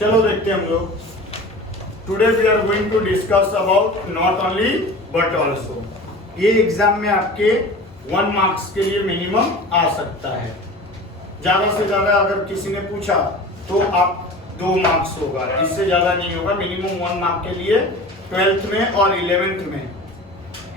चलो देखते हैं हम लोग। Today we are going to discuss about not only but also. ये एग्जाम में आपके 1 मार्क्स के लिए मिनिमम आ सकता है। ज्यादा से ज्यादा अगर किसी ने पूछा तो आप 2 मार्क्स होगा, इससे ज्यादा नहीं होगा। मिनिमम 1 मार्क के लिए 12th में और 11th में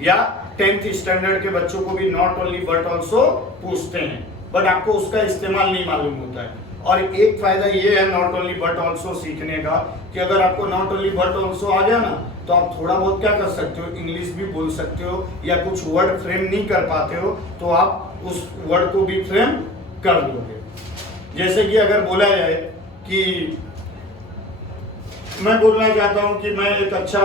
या 10th स्टैंडर्ड के बच्चों को भी नॉट ओनली बट ऑल्सो पूछते हैं, बट आपको उसका इस्तेमाल नहीं मालूम होता है। और एक फायदा ये है नॉट ओनली बट ऑल्सो सीखने का कि अगर आपको नॉट ओनली बट ऑल्सो आ गया ना तो आप थोड़ा बहुत क्या कर सकते हो, इंग्लिश भी बोल सकते हो, या कुछ वर्ड फ्रेम नहीं कर पाते हो तो आप उस वर्ड को भी फ्रेम कर लोगे। जैसे कि अगर बोला जाए कि मैं बोलना चाहता हूं कि मैं एक अच्छा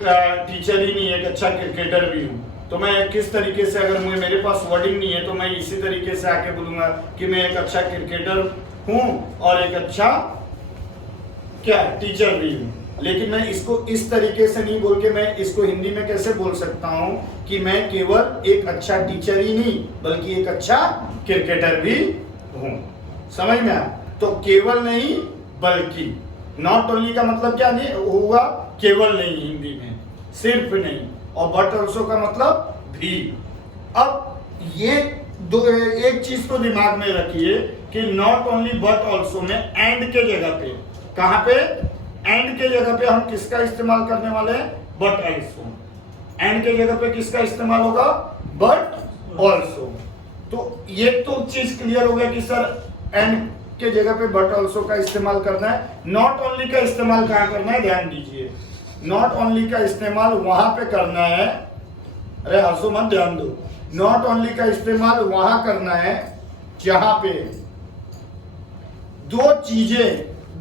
टीचर ही नहीं, एक अच्छा क्रिकेटर भी हूं, तो मैं किस तरीके से, अगर मेरे पास वर्डिंग नहीं है तो मैं इसी तरीके से आके बोलूंगा कि मैं एक अच्छा क्रिकेटर हूं और एक अच्छा क्या टीचर भी हूं। लेकिन मैं इसको इस तरीके से नहीं बोल के मैं इसको हिंदी में कैसे बोल सकता हूं कि मैं केवल एक अच्छा टीचर ही नहीं बल्कि एक अच्छा क्रिकेटर भी हूं। समझ में आया? तो केवल नहीं बल्कि, नॉट ओनली का मतलब क्या नहीं होगा, केवल नहीं हिंदी में, सिर्फ नहीं, और बट ऑल्सो का मतलब भी। अब ये एक चीज तो दिमाग में रखिए कि नॉट ओनली बट ऑल्सो में एंड के जगह पे, कहां पे, एंड के जगह पे हम किसका इस्तेमाल करने वाले हैं, बट ऑल्सो। एंड के जगह पे किसका इस्तेमाल होगा, बट ऑल्सो। तो ये तो चीज क्लियर हो गया कि सर एंड के जगह पे बट ऑल्सो का इस्तेमाल करना है। नॉट ओनली का इस्तेमाल कहां करना है, ध्यान दीजिए। नॉट ओनली का इस्तेमाल वहां पे करना है, अरे हंसो मत, ध्यान दो। नॉट ओनली का इस्तेमाल वहां करना है जहां पे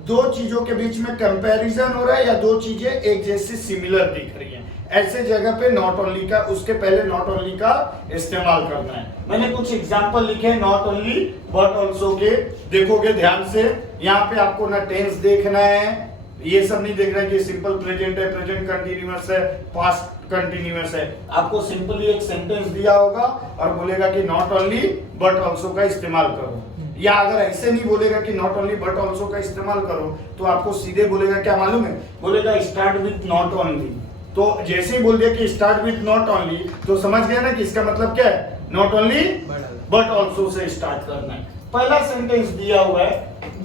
दो चीजों के बीच में कंपैरिजन हो रहा है या दो चीजें एक जैसी सिमिलर दिख रही हैं। ऐसे जगह पे नॉट ओनली का, उसके पहले नॉट ओनली का इस्तेमाल करना है। मैंने कुछ एग्जांपल लिखे हैं नॉट ओनली बट ऑल्सो के, देखोगे ध्यान से। यहाँ पे आपको ना टेंस देखना है, ये सब नहीं देखना है कि सिंपल प्रेजेंट है, प्रेजेंट कंटिन्यूअस है, पास्ट कंटिन्यूअस है। आपको सिंपली एक सेंटेंस दिया होगा और बोलेगा कि नॉट ओनली बट ऑल्सो का इस्तेमाल करो, या अगर ऐसे नहीं बोलेगा कि नॉट ओनली बट ऑल्सो का इस्तेमाल करो तो आपको सीधे बोलेगा क्या मालूम है, बोलेगा स्टार्ट विथ नॉट ओनली। तो जैसे ही बोल दिया कि स्टार्ट विथ नॉट ओनली तो समझ गया ना कि इसका मतलब क्या है, not only but also say start करना है। पहला सेंटेंस दिया हुआ है,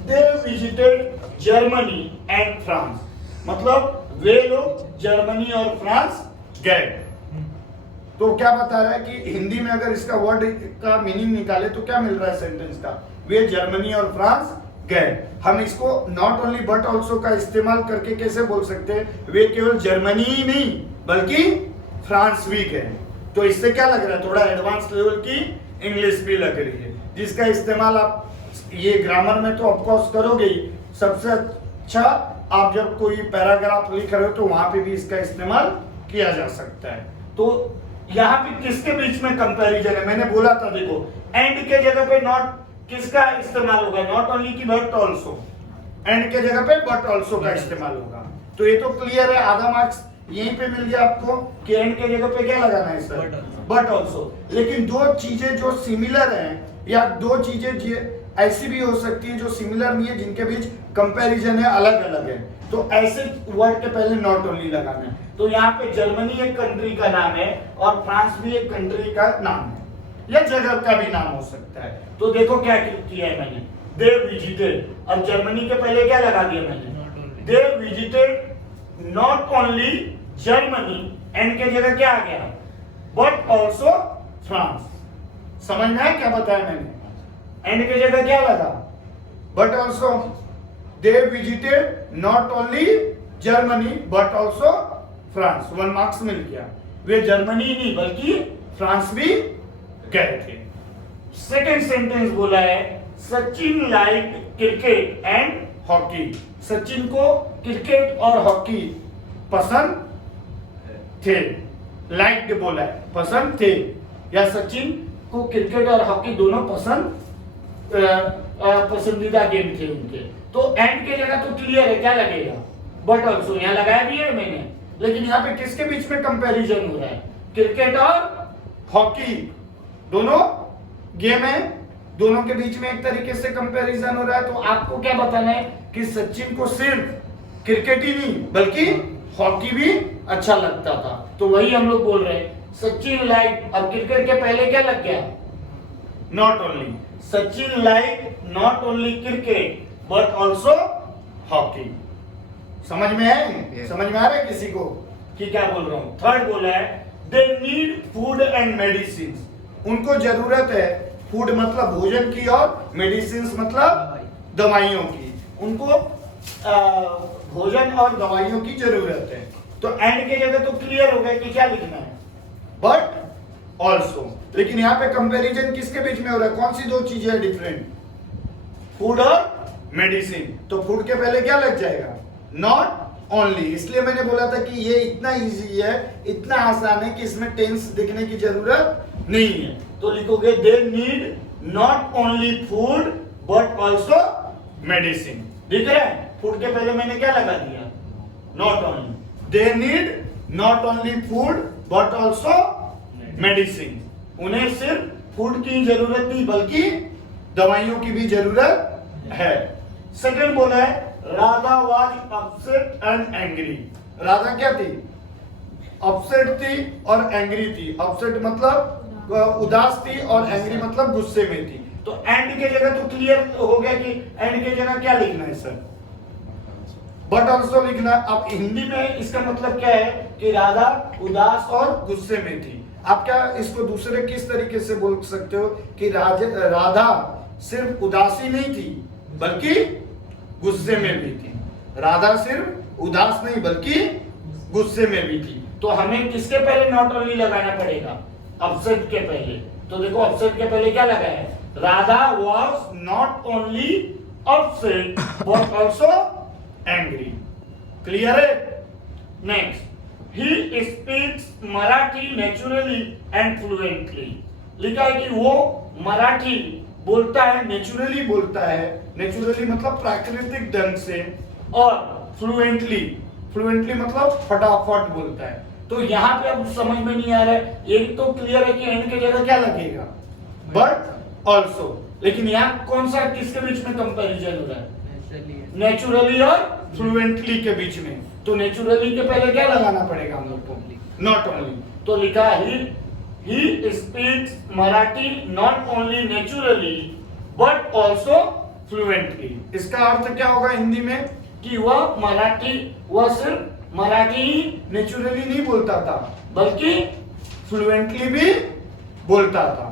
they visited Germany and France, मतलब वे लोग जर्मनी और फ्रांस गए। तो क्या बता रहा है कि हिंदी में अगर इसका वर्ड का मीनिंग निकाले तो क्या मिल रहा है सेंटेंस का, वे जर्मनी और फ्रांस गए। हम इसको नॉट ओनली बट ऑल्सो का इस्तेमाल करके कैसे बोल सकते हैं, वे केवल जर्मनी ही नहीं बल्कि फ्रांस भी गए। तो इससे क्या लग रहा है, थोड़ा एडवांस लेवल की इंग्लिश भी लग रही है, जिसका इस्तेमाल आप ये ग्रामर में तो ऑफकोर्स करोगे ही। सबसे अच्छा आप जब कोई पैराग्राफ लिख रहे हो तो वहां पे भी इसका इस्तेमाल किया जा सकता है। तो यहाँ पे किसके बीच में कंपैरिजन है, मैंने बोला था देखो, एंड के जगह पे नॉट किसका इस्तेमाल होगा, नॉट ओनली की बट ऑल्सो। एंड के जगह पे बट ऑल्सो का इस्तेमाल होगा। तो ये तो क्लियर है, आधा मार्क्स यहीं पे मिल गया आपको कि एंड के जगह पे क्या लगाना है सर, बट ऑल्सो। लेकिन दो चीजें जो सिमिलर हैं या दो चीजें ऐसी भी हो सकती है जो सिमिलर नहीं है, जिनके बीच कंपैरिजन है, अलग अलग है, तो ऐसे वर्ड के पहले नॉट ओनली लगाना है। तो यहाँ पे जर्मनी एक कंट्री का नाम है और फ्रांस भी एक कंट्री का नाम है, या जगह का भी नाम हो सकता है। तो देखो क्या किया है मैंने, दे विजिटेड, अब जर्मनी के पहले क्या लगा दिया मैंने, दे visited not only Germany, and के जगह क्या आ गया, बट ऑल्सो फ्रांस। समझ में आया क्या बताया मैंने, एंड के जगह क्या लगा, but also. They visited not only Germany but also France, 1 marks मिल गया। वे जर्मनी नहीं बल्कि फ्रांस भी गए थे। सेकेंड सेंटेंस बोला है, Sachin like cricket and hockey, Sachin को क्रिकेट और हॉकी पसंद थे। लाइक बोला है, पसंद थे, या सचिन को क्रिकेट और हॉकी दोनों पसंदीदा गेम थे उनके। तो एंड के जगह तो क्लियर है क्या लगेगा, बट ऑल्सो। यहाँ लगाया भी है मैंने, लेकिन यहाँ पे किसके बीच में कंपैरिजन हो रहा है, क्रिकेट और हॉकी दोनों गेम है, दोनों के बीच में एक तरीके से कंपैरिजन हो रहा है। तो आपको क्या बताना है कि सचिन को सिर्फ क्रिकेट ही नहीं बल्कि हॉकी भी अच्छा लगता था। तो वही हम लोग बोल रहे हैं, सचिन लाइक, अब क्रिकेट के पहले क्या लग गया, not only, Sachin like not only cricket but also hockey. समझ में है? समझ में आ रहा है किसी को कि क्या बोल रहा हूं? थर्ड बोला है they need food and medicine, उनको जरूरत है, फूड मतलब भोजन की और मेडिसिन मतलब दवाइयों की, उनको भोजन और दवाइयों की जरूरत है। तो एंड की जगह तो क्लियर हो गया कि क्या लिखना है, बट ऑल्सो। लेकिन यहाँ पे कंपैरिजन किसके बीच में हो रहा है, कौन सी दो चीजें हैं डिफरेंट, फूड और मेडिसिन। तो फूड के पहले क्या लग जाएगा, नॉट ओनली। इसलिए मैंने बोला था कि ये इतना इजी है, इतना आसान है कि इसमें टेंस दिखने की जरूरत नहीं है। तो लिखोगे they need not only food but also medicine. दिख रहा है, फूड के पहले मैंने क्या लगा दिया, not only. They need not only food but also medicine, उन्हें सिर्फ फूड की जरूरत नहीं बल्कि दवाइयों की भी जरूरत है। सेकंड बोला है Radha was upset and angry. Radha क्या थी, अपसेट थी और एंग्री थी। अपसेट मतलब उदास थी और एंग्री मतलब गुस्से में थी। तो एंड के जगह तो क्लियर हो गया कि एंड के जगह क्या लिखना है सर, बट ऑल्सो लिखना। अब हिंदी में इसका मतलब क्या है कि राधा उदास और गुस्से में थी। आप क्या इसको दूसरे किस तरीके से बोल सकते हो कि राधा सिर्फ उदासी नहीं थी बल्कि गुस्से में भी थी। राधा सिर्फ उदास नहीं बल्कि गुस्से में भी थी। तो हमें किसके पहले नॉट ओनली लगाना पड़ेगा, अपसेट के पहले। तो देखो अपसेट के पहले क्या लगा है, Radha was not only upset but also angry. Clear है? Next, he speaks Marathi naturally and fluently. लिखा है कि वो मराठी बोलता है, नेचुरली बोलता है। नेचुरली मतलब प्राकृतिक ढंग से, और फ्लुएंटली, फ्लुएंटली मतलब फटाफट बोलता है। तो यहाँ पे अब समझ में नहीं आ रहा है, एक तो क्लियर है कि एंड की जगह क्या लगेगा, बट ऑल्सो। लेकिन यहाँ कौन सा किसके बीच में कंपैरिजन हो रहा है, नेचुरली और फ्लुएंटली के बीच में। तो नेचुरली के पहले क्या लगाना पड़ेगा हम लोग को, नॉट ओनली। तो लिखा ही speaks Marathi not only naturally but also fluently. इसका अर्थ क्या होगा हिंदी में कि वह मराठी, वह सिर्फ मराठी नेचुरली नहीं बोलता था बल्कि फ्लुएंटली भी बोलता था।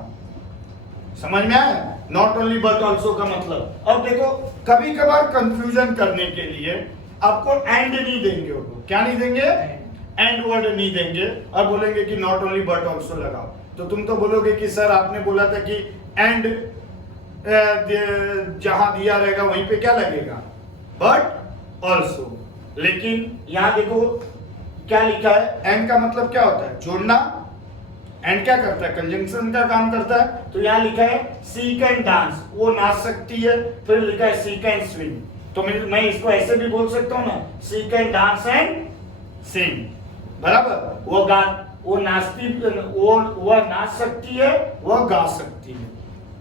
समझ में आया, नॉट ओनली बट ऑल्सो का मतलब। अब देखो कभी कभार कंफ्यूजन करने के लिए आपको एंड नहीं देंगे, वो क्या नहीं देंगे, एंड वर्ड नहीं देंगे, और बोलेंगे कि नॉट ओनली बट ऑल्सो लगाओ। तो तुम तो बोलोगे कि सर आपने बोला था कि एंड जहां दिया रहेगा वहीं पे क्या लगेगा, बट ऑल्सो। लेकिन यहां देखो क्या लिखा है, एंड का मतलब क्या होता है, जोड़ना। एंड क्या करता है, कंजंक्शन का काम करता है। तो यहाँ लिखा है सी कैन डांस, वो नाच सकती है। फिर लिखा है सी कैन स्विंग, तो मैं इसको ऐसे भी बोल सकता हूँ ना, सी कैन डांस एंड सिंग, बराबर। वो नाचती, वो नाच सकती है, वह गा सकती है।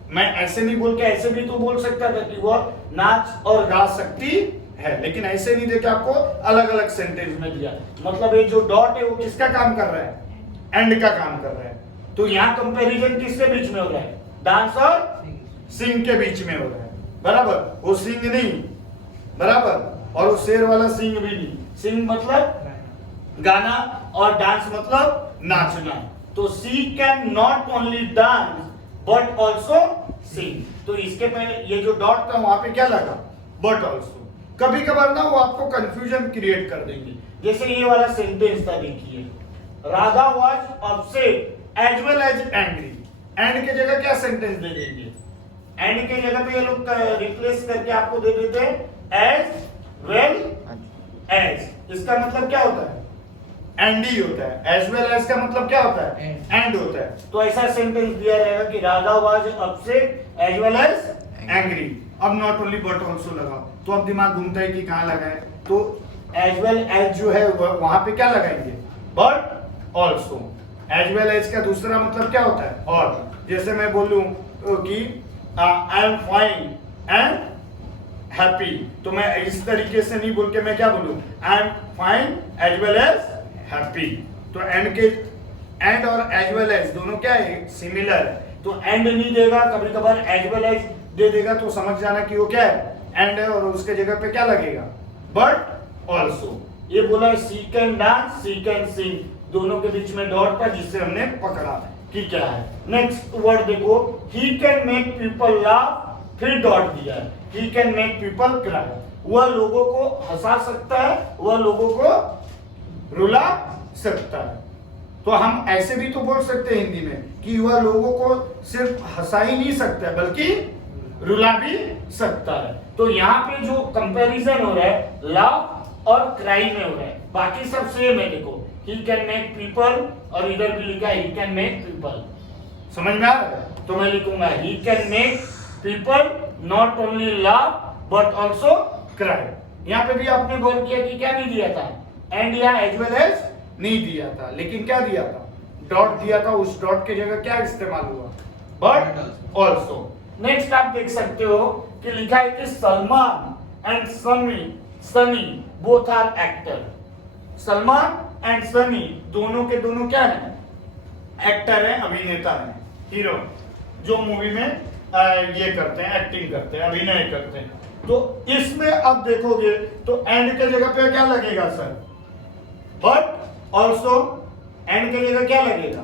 मैं ऐसे नहीं बोल के ऐसे भी तो बोल सकता था कि वह नाच और गा सकती है, लेकिन ऐसे नहीं देके आपको अलग अलग सेंटेंस में दिया। मतलब ये जो डॉट है वो किसका काम कर रहा है, एंड का काम कर रहा है। तो यहाँ कंपैरिजन किसके बीच में हो रहा है, डांस और सिंग के बीच में हो रहा है, बराबर। वो सिंग नहीं, बराबर, और वो शेर वाला सिंग भी नहीं। सिंग मतलब गाना और डांस मतलब नाचना। तो she can not only dance but also sing. तो इसके पहले ये जो डॉट था वहां पे क्या लगा, बट ऑल्सो। कभी कभार ना वो आपको कंफ्यूजन क्रिएट कर देंगे। जैसे ये वाला सेंटेंस था, देखिए, Radha was upset as well as angry. And के जगह क्या सेंटेंस दे देंगे, एंड के जगह पे ये लोग रिप्लेस करके आपको दे देते हैं एज वेल एज। इसका मतलब क्या होता है, एंड ही होता है। एज वेल एज का मतलब क्या होता है, एंड होता है। तो ऐसा सेंटेंस दिया रहेगा कि Radha was upset as well as angry. अब नॉट ओनली बट ऑल्सो लगा, तो अब दिमाग घूमता है कि कहां लगाए। तो एज वेल एज जो है वहां पे क्या लगाएंगे, but also. As well as का दूसरा मतलब क्या होता है, और। जैसे मैं बोलूं कि आई एम फाइन एंड हैप्पी, तो मैं इस तरीके से नहीं बोल के मैं क्या बोलूं, I am fine as well as happy. तो एंड और एज वेल एज दोनों क्या है, सिमिलर है। तो एंड नहीं देगा, कभी कभार एज वेल एज दे देगा, तो समझ जाना कि वो क्या है, एंड है, और उसके जगह पे क्या लगेगा, बट ऑल्सो। ये बोला she can dance, she can sing, दोनों के बीच में डॉट था जिससे हमने पकड़ा कि क्या है। नेक्स्ट वर्ड देखो, he can make people laugh, फिर डॉट दिया है, he can make people cry, वह लोगों को हंसा सकता है, वह लोगों को रुला सकता है। तो हम ऐसे भी तो बोल सकते हैं हिंदी में कि वह लोगों को सिर्फ हंसा ही नहीं सकता बल्कि रुला भी सकता है। तो यहाँ पे जो कंपैरिजन हो रहा है लव और क्राई में हो रहा है, बाकी सब सेम है। देखो ही कैन मेक पीपल, और इधर भी लिखा है ही कैन मेक पीपल, समझ में आ रहा है? तो मैं लिखूंगा he can make people not only love but also cry. यहाँ पे भी आपने गौर किया कि क्या नहीं दिया था, एंड या एज वेल एज नहीं दिया था, लेकिन क्या दिया था, डॉट दिया था। उस डॉट की जगह क्या इस्तेमाल हुआ, बट ऑल्सो। नेक्स्ट आप देख सकते हो कि लिखा है कि Salman and Sunny both are actor. Salman and Sunny दोनों के दोनों क्या है, एक्टर हैं, अभिनेता हैं, हीरो, जो मूवी में ये करते हैं, एक्टिंग करते हैं, अभिनय करते हैं। तो इसमें अब देखोगे तो एंड के जगह पे क्या लगेगा सर, बट ऑल्सो। एंड के जगह क्या लगेगा,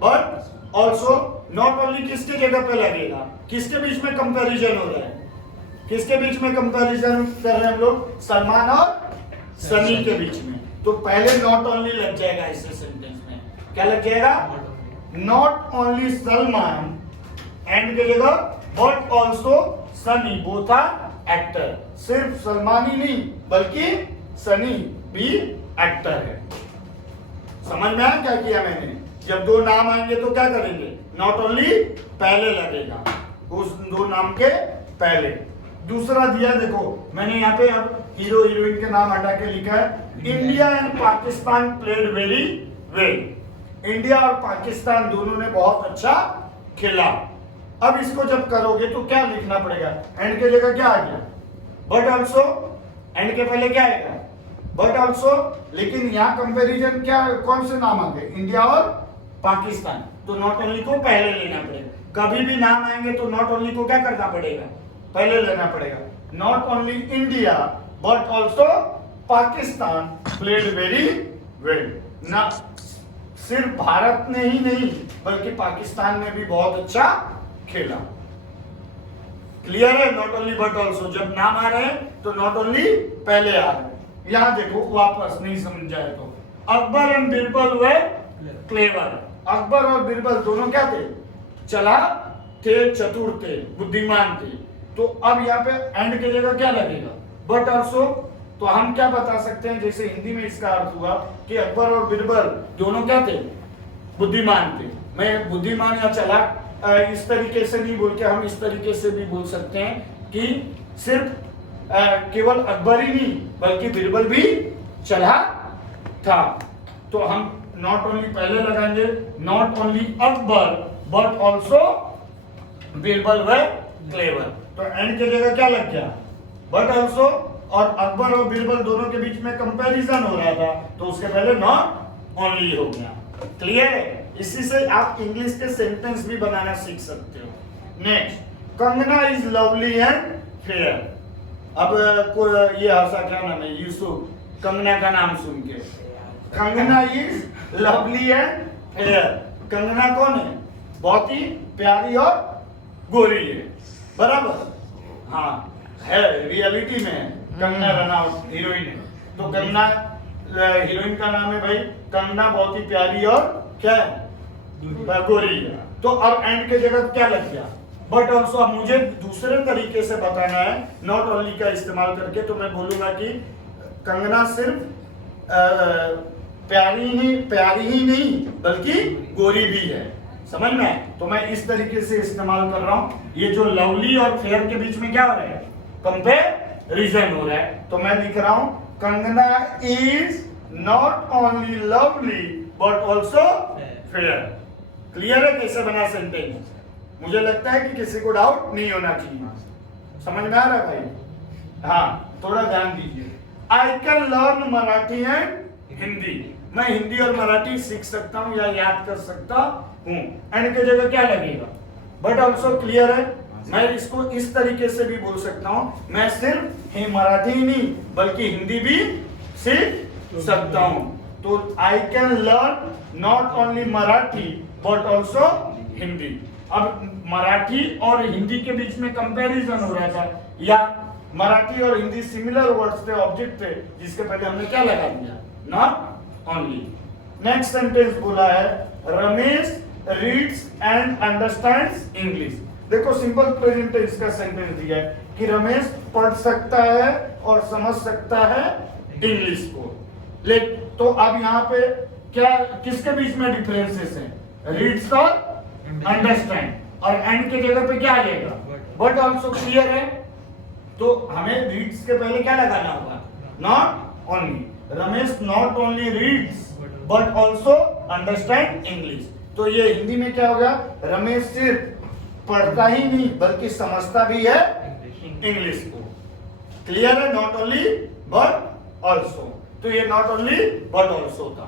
बट ऑल्सो। नॉट ओनली किसके जगह पे लगेगा, किसके बीच में कंपैरिजन हो रहा है, किसके बीच में कंपैरिजन कर रहे हैं हम लोग, सलमान और सनी के बीच में। तो पहले नॉट ओनली लग जाएगा ऐसे सेंटेंस में, क्या लग जाएगा, नॉट ओनली सलमान, एंड के जगह but also Sunny both are actor. सिर्फ सलमान ही नहीं बल्कि सनी भी एक्टर है। समझ में आया क्या किया मैंने, जब दो नाम आएंगे तो क्या करेंगे, नॉट ओनली पहले लगेगा, उस दो नाम के पहले। दूसरा दिया देखो मैंने यहाँ पे, अब हीरो हीरोइन के नाम हटा के लिखा है India and Pakistan played very well. India और पाकिस्तान दोनों ने बहुत अच्छा खेला। अब इसको जब करोगे तो क्या लिखना पड़ेगा, एंड के जगह क्या आ गया, बट ऑल्सो। एंड के पहले क्या आएगा, बट ऑल्सो। लेकिन यहाँ कंपैरिजन क्या, कौन से नाम आ गए, इंडिया और पाकिस्तान, तो नॉट ओनली को पहले लेना पड़ेगा। कभी भी नाम आएंगे तो नॉट ओनली को क्या करना पड़ेगा, पहले लेना पड़ेगा। Not only India but also Pakistan played very well. ना सिर्फ भारत ने ही नहीं बल्कि पाकिस्तान ने भी बहुत अच्छा खेला। क्लियर है, नॉट ओनली बट ऑल्सो। जब नाम आ रहे हैं तो नॉट ओनली पहले आ रहे हैं। यहां देखो वापस नहीं समझ जाए तो, Akbar and Birbal way clever. Akbar और बिरबल दोनों क्या थे, चालाक थे, चतुर थे, बुद्धिमान थे। तो अब यहाँ पे एंड की जगह क्या लगेगा, बट ऑल्सो। तो हम क्या बता सकते हैं, जैसे हिंदी में इसका अर्थ हुआ कि अकबर और बिरबल दोनों क्या थे, बुद्धिमान थे। मैं बुद्धिमान या चालाक इस तरीके से नहीं बोल के, हम इस तरीके से भी बोल सकते हैं कि सिर्फ केवल अकबर ही नहीं बल्कि बिरबल भी चालाक था। तो हम नॉट ओनली पहले लगाएंगे, not only Akbar but also Birbal way clever. तो एंड की जगह क्या लग गया, बट ऑल्सो। और अकबर और बिरबल दोनों के बीच में कंपैरिजन हो रहा था तो उसके पहले नॉट ओनली हो गया। क्लियर है, इसी से आप इंग्लिश के सेंटेंस भी बनाना सीख सकते हो। Next, Kangana is lovely and fair. अब ये हंसा, क्या नाम है, यूसुफ, कंगना का नाम सुन के। Kangana is lovely and fair. Kangana कौन है, बहुत ही प्यारी और गोरी है, बराबर, हाँ है, रियलिटी में है। कंगना रनौत हीरोइन है, तो कंगना हीरोइन का नाम है भाई, कंगना बहुत ही प्यारी और क्या है, गोरी है। तो अब एंड के जगह क्या लग गया, बट ऑल्सो। अब मुझे दूसरे तरीके से बताना है नॉट ओनली का इस्तेमाल करके, तो मैं बोलूंगा कि कंगना सिर्फ प्यारी ही नहीं बल्कि गोरी भी है। समझ में, तो मैं इस तरीके से इस्तेमाल कर रहा हूं। ये जो लवली और फेयर के बीच में क्या हो रहा है, कंपैरिजन हो रहा है। तो मैं लिख रहा हूं Kangana is not only lovely but also fair. Clear है कैसे बना सेंटेंस? मुझे लगता है कि किसी को डाउट नहीं होना चाहिए। समझ में आ रहा है भाई? हाँ थोड़ा ध्यान दीजिए, I can learn Marathi and Hindi, मैं हिंदी और मराठी सीख सकता हूँ या याद कर सकता हूँ। एंड की जगह क्या लगेगा, बट ऑल्सो, क्लियर है। मैं इसको इस तरीके से भी बोल सकता हूँ, मैं सिर्फ मराठी ही नहीं बल्कि हिंदी भी सीख सकता हूँ। तो I can learn not only Marathi but also Hindi. अब मराठी और हिंदी के बीच में कंपैरिजन हो रहा था, या मराठी और हिंदी सिमिलर वर्ड्स थे, ऑब्जेक्ट थे, जिसके पहले हमने क्या लगा दिया, नॉट ओनली। नेक्स्ट सेंटेंस बोला है, Ramesh reads and understands English. देखो सिंपल प्रेजेंट टेंस का सेंटेंस दिया है कि रमेश पढ़ सकता है और समझ सकता है इंग्लिश को। तो अब यहाँ पे क्या, किसके बीच में डिफरेंसेस हैं, रीड्स और अंडरस्टैंड, और एंड के जगह पे क्या आ जाएगा, बट ऑल्सो, क्लियर है। तो हमें रीड्स के पहले क्या लगाना होगा, not only. Ramesh not only reads but also understand English. तो ये हिंदी में क्या होगा, रमेश सिर्फ पढ़ता ही नहीं बल्कि समझता भी है इंग्लिश को। क्लियर है, नॉट ओनली बट ऑल्सो। तो ये नॉट ओनली बट ऑल्सो था।